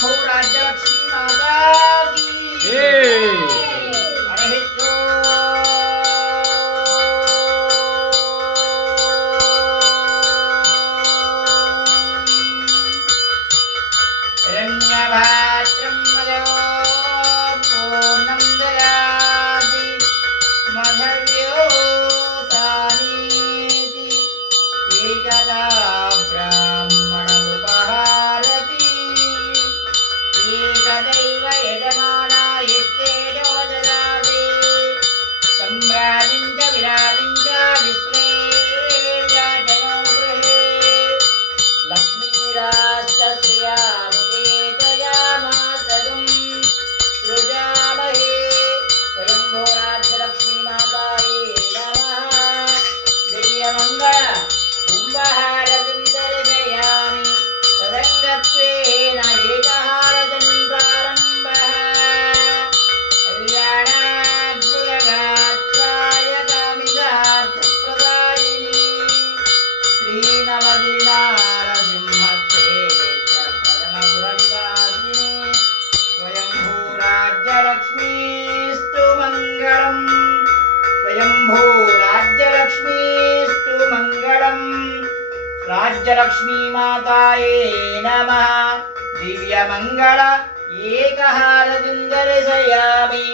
स्वयंभू राज्यलक्ष्मी माता की हिरण्यभात्रं मदो पूर्णं ददाति मधव्योसानीति एकदा ब्राह्मणमुपहारति एकदैव यजमाना यच्चेदो ददाति सम्भ्राजिं च विराजिं च विश्वेर्यजनो गृहे लक्ष्मीरास्तस्या मुखे त्वयामासगं सृजामहे स्वयंभो राज्यलक्ष्मी माताये नमः दिव्यमङ्गल कुम्भहारतिं दर्शयामि तदङ्गत्वेन एकहारजन् प्रारम्भः कल्याणाद्भुतगात्राय कामितार्थप्रदायिनी श्रीनवदिनारसिंहक्षेत्रप्रथमपुरनिवासिनी स्वयंभू राज्यलक्ष्मीस्तु मङ्गलम् स्वयंभू राज्यलक्ष्मीस्तु मङ्गलम् राज्यलक्ष्मी माताये नमः दिव्यमङ्गल एकहारतिं दर्शयामि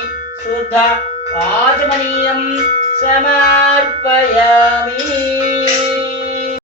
शुद्ध आचमनीयं समर्पयामि।